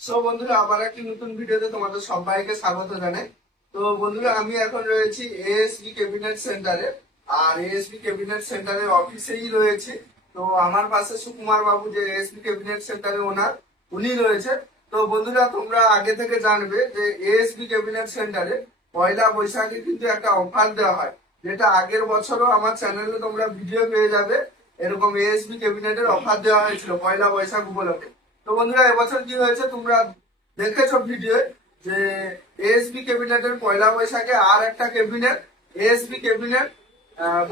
So বন্ধুরা, আবার একটি নতুন ভিডিওতে তোমাদের সবাইকে স্বাগত জানাই। তো বন্ধুরা, আমি এখন রয়েছি এএসবি ক্যাবিনেট সেন্টারে। আর এএসবি ক্যাবিনেট সেন্টারের অফিসেই রয়েছে। তো আমার পাশে সুকুমার বাবু, যে এএসবি ক্যাবিনেট সেন্টারের ওনার, উনি রয়েছে। তো বন্ধুরা, তোমরা আগে থেকে জানবে যে এএসবি ক্যাবিনেট সেন্টারে পয়লা বৈশাখে কিন্তু একটা অফার দেওয়া হয়, যেটা আগের বছরও আমার চ্যানেলে তোমরা ভিডিও পেয়ে যাবে। এরকম এএসবি ক্যাবিনেটের অফার দেওয়া হয়েছিল পয়লা বৈশাখ উপলক্ষে। তো বন্ধুরা, এবছর কি হয়েছে তোমরা দেখেছো ভিডিও, যে এএসবি ক্যাবিনেটের পয়লা বৈশাখে আর একটা cabinet, ASB cabinet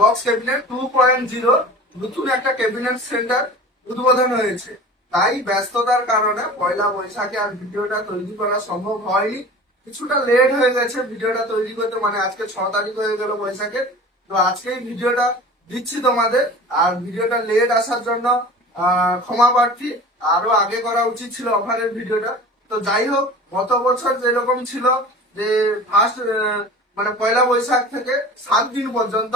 box cabinet 2.0 নতুন একটা ক্যাবিনেট সেন্টার উদ্বোধন হয়েছে। তাই ব্যস্ততার কারণে পয়লা বৈশাখে আর ভিডিওটা তৈরি করা সম্ভব হয়নি। কিছুটা লেট হয়ে গেছে ভিডিওটা তৈরি করতে, মানে আজকে 6 তারিখ হয়ে গেল বৈশাখের। তো আজকেই ভিডিওটা দিচ্ছি তোমাদের। আর ভিডিওটা লেট আসার জন্য ক্ষমা প্রার্থী। আরো আগে করা উচিত ছিল অফারের ভিডিওটা। তো যাই হোক, গত বছর যেরকম ছিল যে ফার্স্ট মানে পয়লা বৈশাখ থেকে 7 দিন পর্যন্ত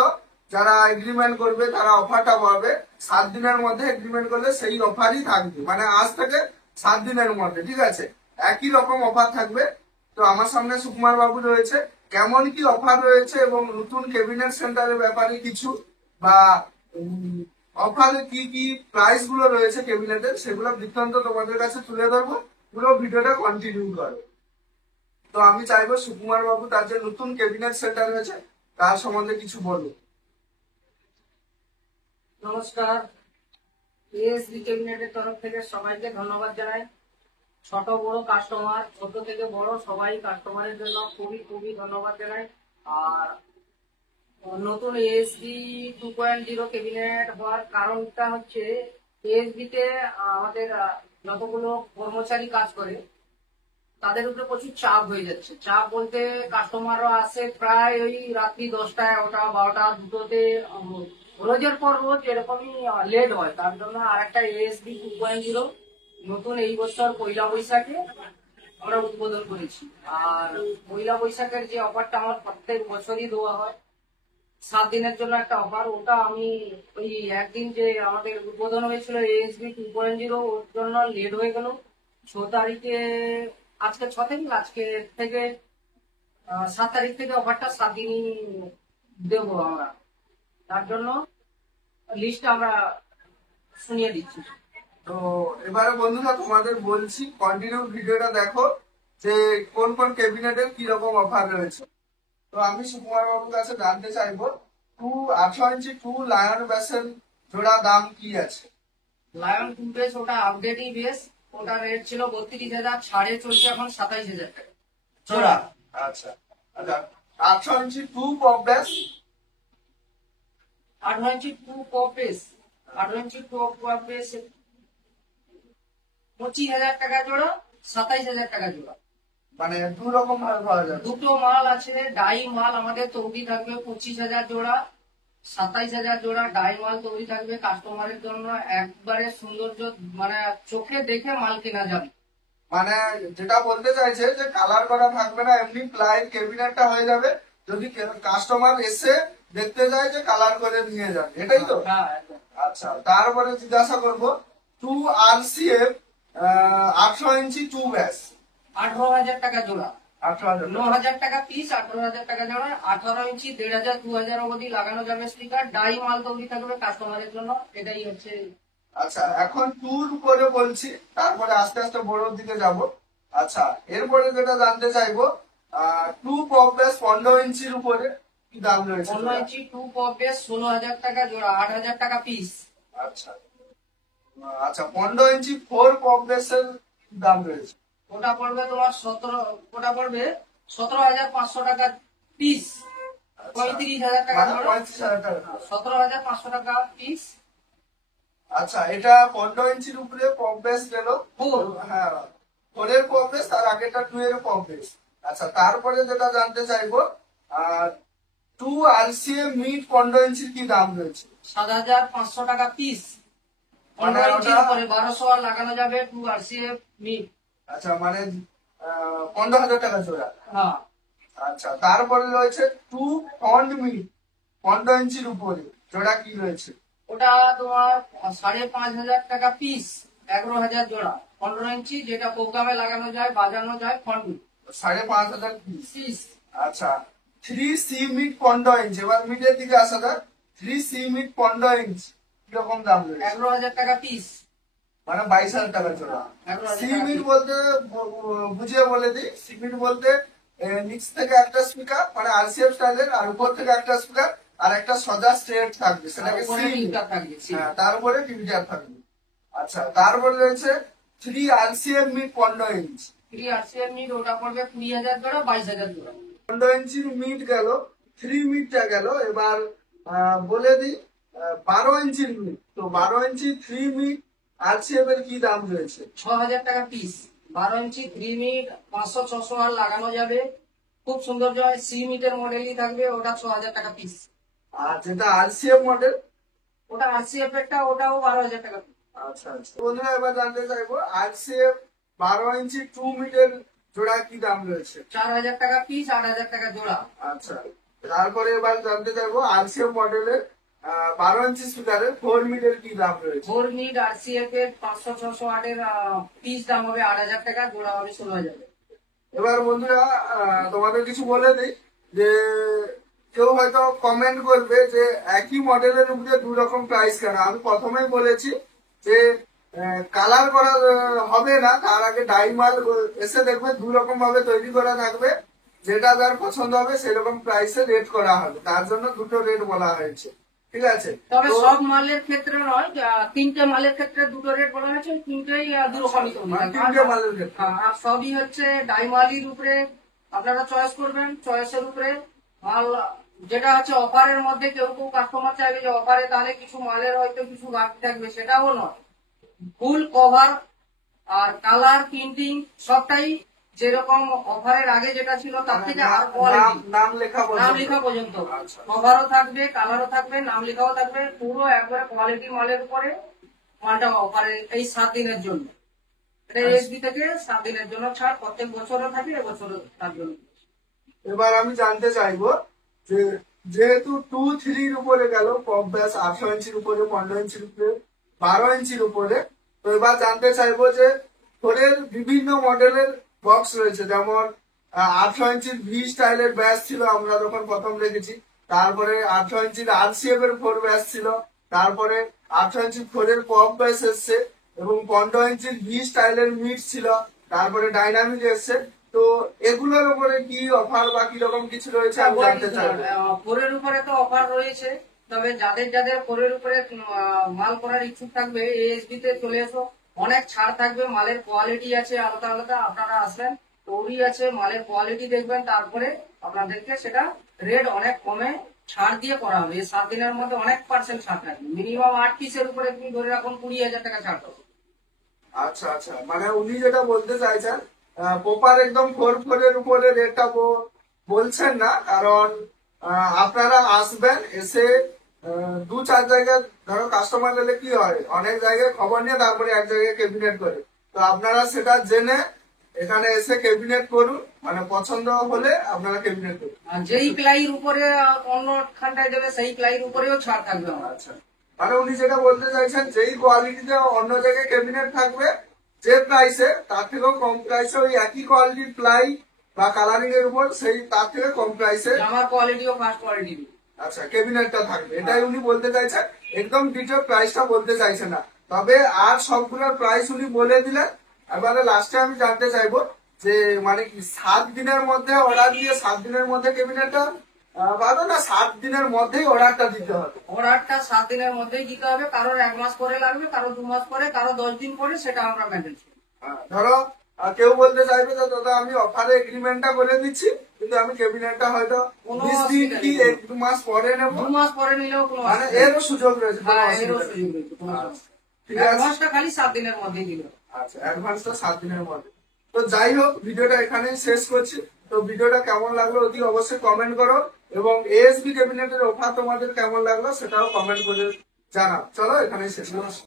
যারা এগ্রিমেন্ট করবে তারা অফারটা পাবে। 7 দিনের মধ্যে এগ্রিমেন্ট করলে সেই অফারই থাকবে, মানে আজ থেকে 7 দিনের মধ্যে, ঠিক আছে? একই রকম অফার থাকবে। তো আমার সামনে সুকুমার বাবু রয়েছে, কেমন কি অফার রয়েছে এবং নতুন ক্যাবিনেট সেন্টারের ব্যাপারে কিছু বা অফারে কি কি প্রাইস গুলো রয়েছে ক্যাবিনেটের, সেগুলো বৃত্তান্ত তোমাদের কাছে তুলে ধরবো। পুরো ভিডিওটা কন্টিনিউ করো। তো আমি চাইবো সুকুমার বাবু তার যে নতুন ক্যাবিনেট সেন্টার হয়েছে তার সম্বন্ধে কিছু বলবো। নমস্কার। এএসবি ক্যাবিনেটের তরফ থেকে সবাইকে ধন্যবাদ জানাই। ছোট বড় কাস্টমার, ছোট থেকে বড় সবাই কাস্টমারের জন্য খুবই খুবই ধন্যবাদ জানাই। আর নতুন এএসবি 2.0 ক্যাবিনেট হওয়ার কারণটা হচ্ছে, এএসবি তে আমাদের যতগুলো কর্মচারী কাজ করে তাদের উপরে প্রচুর চাপ হয়ে যাচ্ছে। চাপ বলতে কাস্টমাররা আসে প্রায় ওই রাত্রি 10টা 11টা 12টা 2টোতে। রোজের পর রোজ এরকমই লেট হয়। তার জন্য আর একটা এএসবি 2.0 নতুন এই বছর পয়লা বৈশাখে আমরা উদ্বোধন করেছি। আর পয়লা বৈশাখের যে অফারটা আমার প্রত্যেক বছরই দেওয়া হয়, 7 দিনের জন্য একটা অফার, ওটা আমি ওই একদিন যে আমাদের উদ্বোধন হয়েছিল এএসবি 2.0, ওর জন্য লেট হয়ে গেল। 6 তারিখে, আজকে 6 তারিখ, আজকে থেকে 7 তারিখ থেকে অফারটা 7 দিনই দেবো আমরা। তার জন্য লিস্ট আমরা শুনিয়ে দিচ্ছি। তো এবারে বন্ধুরা তোমাদের বলছি, কন্টিনিউ ভিডিওটা দেখো যে কোন কোন ক্যাবিনেটের কি রকম অফার রয়েছে। তো আমি সুকুমার বাবুর কাছে জানতে চাইবো, 18 ইঞ্চি 2 লায়ন বেসেল জোড়া দাম কি আছে? লায়ন টু বেস ওটা আপডেটই বেস। ওটা রেট ছিল 32,000, ছাড়ে চলছে এখন 27,000 টাকা জোড়া। আচ্ছা আচ্ছা, 18 ইঞ্চি 2 পপ বেস। 18 ইঞ্চি 2 পপ বেস, 18 ইঞ্চি 2 পপ বেস 25,000 টাকা জোড়া, 27,000 টাকা জোড়া। মানে দু রকম ভাবে পাওয়া যাবে। দুটো মাল আছে। ডাই মাল আমাদের তৈরি থাকবে 25,000 জোড়া, 27,000 জোড়া ডাই মাল তৈরি থাকবে কাস্টমারের জন্য। একবারে সৌন্দর্য, মানে চোখে দেখে মাল কেনা যাবে। মানে যেটা বলতে চাইছে যে কালার করা থাকবে না, এমনি প্লাইন ক্যাবিনেটটা হয়ে যাবে। যদি কাস্টমার এসে দেখতে যায় যে কালার করে নিয়ে যাবে, এটাই তো? হ্যাঁ, একদম। আচ্ছা, তারপরে জিজ্ঞাসা করবো, 2 RCF 18 ইঞ্চি 2 ব্যাস। 18,000 টাকা জোড়া, 18,000। 9,000 টাকা পিস, 18,000 টাকা জোড়া। 18 ইঞ্চি 1,500 2,000 অবধি লাগানো যাবে স্পিকার। ডাই মাল তৈরি থাকবে কাস্টমারের জন্য। এটাই হচ্ছে। আচ্ছা, এখন টুর উপরে বলছি, তারপরে আস্তে আস্তে বড়োর দিকে যাব। আচ্ছা, এরপরে যেটা জানতে চাইবো, 2 পপ বেস 15 ইঞ্চির উপরে কি দাম রয়েছে? 15 ইঞ্চি 2 পপ বেস 16,000 টাকা জোড়া, 8,000 টাকা পিস। আচ্ছা আচ্ছা, 15 ইঞ্চি 4 পপ বেসের কি দাম রয়েছে? ওটা পড়বে তোমার 17,500 টাকা পিস। 35,000 টাকা মানে জোড়া, 35,000 টাকা। 17,500 টাকা পিস। আচ্ছা, এটা 15 ইঞ্চির উপরে পপ বেস গেল। হ্যাঁ, 4 এর পপ বেস, তার আগেটা 2 এর পপ বেস। আচ্ছা, তারপরে যেটা জানতে চাইবো, 2 RCA মিড 15 ইঞ্চির কি দাম রয়েছে? 7,500 টাকা পিস। মানে 15 ইঞ্চির ওটা, উপরে 1200 আর লাগানো যাবে 2 RCF মিট। আচ্ছা মানে 15,000 টাকা জোড়া। হ্যাঁ। আচ্ছা, তারপরে রয়েছে 2 ফন্ড মিড 15 ইঞ্চির উপরে জোড়া কি রয়েছে? ওটা তোমার 5,500 টাকা পিস, 11,000 জোড়া। 15 ইঞ্চি, যেটা প্রোগ্রামে লাগানো যায়, বাজানো যায়, ফন্ট 5,500 পিস। পিস। আচ্ছা, 3C মিট 15 ইঞ্চ। এবার মিটের দিকে আসা যাক। 3C মিট 15 ইঞ্চ কিরকম দাম রয়েছে? 11,000 টাকা পিস। মানে 22,000 টাকা জোড়া। 11,000 সি টাকা মিট piece। বলতে বুঝিয়ে বলে দিই, সি মিট বলতে নিচ থেকে একটা স্পিকার মানে আরসিএফ স্টাইলের, আর উপর থেকে একটা স্পিকার আর একটা সজা স্ট্রেট থাকবে, সেটাকে উপরে সি মিট। টিপটা থাকবে, সি। হ্যাঁ, তারপরে টিভিটার থাকবে। আচ্ছা, তারপরে রয়েছে 3 আরসিএফ মিট 15 ইঞ্চ। 3 আরসিএম মিট, ওটা পড়বে 20,000 জোড়া, 22,000 জোড়া। 15 ইঞ্চির মিট গেল, 3 মিটটা গেল। এবার বলে দিই 12 ইঞ্চির মিট। তো 12 ইঞ্চি 3 মিট আরসিএফ এর কি দাম রয়েছে? 6,000 টাকা পিস। 12 ইঞ্চি 3 মিট 500-600 আর লাগানো যাবে, খুব সুন্দর হয়। সি মিটের মডেলই থাকবে, ওটা 6,000 টাকা পিস। আর যেটা আরসিএফ মডেল, ওটা আরসিএফ একটা, ওটাও 12,000 টাকা পিস। আচ্ছা আচ্ছা, বন্ধুরা এবার জানতে চাইবো আরসিএফ 12 ইঞ্চি 2 মিটার জোড়া কি দাম রয়েছে? 4,000 টাকা পিস, 8,000 টাকা জোড়া। আচ্ছা, তারপরে এবার জানতে চাইবো আরসিএফ মডেলের 12 ইঞ্চি স্পিকারের 4 মিটার কি দাম রয়েছে? 4 মিট আরসিএফ এর 500-600 ওয়াটের পিস দাম হবে 8,000 টাকা, জোড়া হবে 16,000। এবার বন্ধুরা তোমাদের কিছু বলে দিই যে কেউ হয়তো কমেন্ট করবে যে একই মডেলের উপরে 2 রকম প্রাইস কেন। আমি প্রথমেই বলেছি যে কালার করা হবে না, তার আগে ডাইমাল এসে দেখবে 2 রকম ভাবে তৈরি করা থাকবে, যেটা যার পছন্দ হবে সেরকম প্রাইসে রেট করা হবে, তার জন্য দুটো রেট বলা হয়েছে। ঠিক আছে, তবে তো সব মালের ক্ষেত্রে নয়, 3টে মালের ক্ষেত্রে দুটো রেট বলা হয়েছে, 3টেই 2 রকমই তৈরি মানে থাকবে। 3টে মালের ক্ষেত্রে। আর সবই হচ্ছে ডাইমালির উপরে, আপনারা চয়েস করবেন, চয়েসের উপরে মাল। যেটা হচ্ছে অফারের মধ্যে কেউ কেউ কাস্টমার চাইবে যে অফারে তাহলে কিছু মালের হয়তো কিছু বাকি থাকবে, সেটাও নয়। ফুল কভার আর কালার প্রিন্টিং সবটাই যেরকম অফারের আগে যেটা ছিল তার থেকে আর কোয়ালিটি, নাম লেখা নাম পর্যন্ত। লেখা পর্যন্ত আচ্ছা। কভারও থাকবে, কালারও থাকবে, নাম লেখাও থাকবে, পুরো একবারে কোয়ালিটি মালের উপরে মালটা অফারে এই 7 দিনের জন্য। এটা এসবি থেকে 7 দিনের জন্য ছাড়, প্রত্যেক বছরও থাকে, এবছরও তার জন্য। এবার আমি জানতে চাইবো যে যেহেতু 2-3 উপরে গেল, কম ব্যাস 18 ইঞ্চির উপরে, 15 ইঞ্চির উপরে, 12 ইঞ্চির উপরে, তো এবার জানতে চাইবো যে ফোনের বিভিন্ন মডেলের বক্স রয়েছে, যেমন 18 ইঞ্চির ভি স্টাইলের ব্যাস ছিল আমরা যখন প্রথম দেখেছি, তারপরে 18 ইঞ্চির আরসিএফ এর 4 ব্যাস ছিল, তারপরে 18 ইঞ্চির 4 পপ ব্যাস এসছে, এবং 15 ইঞ্চির ভি স্টাইলের মিড ছিল, তারপরে ডাইনামিক এসছে। তো এগুলোর উপরে কি অফার বা কিরকম কিছু রয়েছে আমি জানতে চাইবো। ফোরের উপরে তো অফার রয়েছে, তবে যাদের যাদের ফোরের উপরে মাল করার ইচ্ছুক থাকবে, এএসবি তে চলে এসো, অনেক ছাড় থাকবে, মালের কোয়ালিটি আছে আলাদা আলাদা, আপনারা আসবেন, তৈরি আছে, মালের কোয়ালিটি দেখবেন, তারপরে আপনাদেরকে সেটা রেট অনেক কমে ছাড় দিয়ে করা হবে। এই 7 দিনের মধ্যে অনেক পার্সেন্ট ছাড় থাকবে, মিনিমাম 8 পিসের উপরে তুমি ধরে রাখুন 20,000 টাকা ছাড় পাবে। আচ্ছা আচ্ছা, মানে উনি যেটা বলতে চাইছেন প্রপার একদম 4 এর উপরে রেটটা বলছেন না, কারণ আপনারা আসবেন, এসে 2-4 জায়গায় ধরো কাস্টমার এলে কি হয়, অনেক জায়গায় খবর নিয়ে তারপরে এক জায়গায় ক্যাবিনেট করে। তো আপনারা সেটা জেনে এখানে এসে ক্যাবিনেট করুন, মানে পছন্দ হলে আপনারা ক্যাবিনেট করুন। আর যেই প্লাইয়ের উপরে অন্য খানটায় দেবে, সেই প্লাইয়ের উপরেও ছাড় থাকবে আমার। আচ্ছা, মানে উনি যেটা বলতে চাইছেন যেই কোয়ালিটিতে অন্য জায়গায় ক্যাবিনেট থাকবে, যে প্রাইসে তার থেকেও কম প্রাইসে ওই একই কোয়ালিটির প্লাই বা কালারিং এর উপর সেই তার থেকে কম প্রাইসে আমার কোয়ালিটিও ফার্স্ট কোয়ালিটি। আচ্ছা ক্যাবিনেটটা থাকবে, এটাই উনি বলতে চাইছেন। একদম ডিটেল প্রাইসটা বলতে চাইছেন না, তবে আর সবগুলোর প্রাইস উনি বলে দিলেন। এবারে লাস্টে আমি জানতে চাইবো যে মানে কি 7 দিনের মধ্যে অর্ডার দিয়ে 7 দিনের মধ্যে ক্যাবিনেটটা পাবে না 7 দিনের মধ্যেই অর্ডারটা দিতে হবে? অর্ডারটা 7 দিনের মধ্যেই দিতে হবে, কারোর 1 মাস পরে লাগবে, কারো 2 মাস পরে, কারো 10 দিন পরে, সেটা আমরা ম্যানেজ করি। ধরো কেউ বলতে চাইবে যে দাদা আমি অফারে এগ্রিমেন্টটা করে দিচ্ছি, কিন্তু আমি ক্যাবিনেটটা হয়তো কোনো 20 দিন অসুবিধা কি নেই। 1-2 মাস পরে নেবো, 2 মাস পরে নিলেও কোনো মানে অসুবিধা নেই। এরও সুযোগ রয়েছে, কোনো হ্যাঁ, অসুবিধা এরও নেই। সুযোগ রয়েছে, কোনো সমস্যা নেই। ঠিক আছে, অ্যাডভান্সটা খালি 7 দিনের মধ্যেই দিল। আচ্ছা অ্যাডভান্সটা 7 দিনের মধ্যে। তো যাই হোক, ভিডিওটা এখানেই শেষ করছি। তো ভিডিওটা কেমন লাগলো অতি অবশ্যই কমেন্ট করো, এবং এএসবি ক্যাবিনেটের অফার তোমাদের কেমন লাগলো সেটাও কমেন্ট করে জানাও। চলো এখানেই শেষ করছি।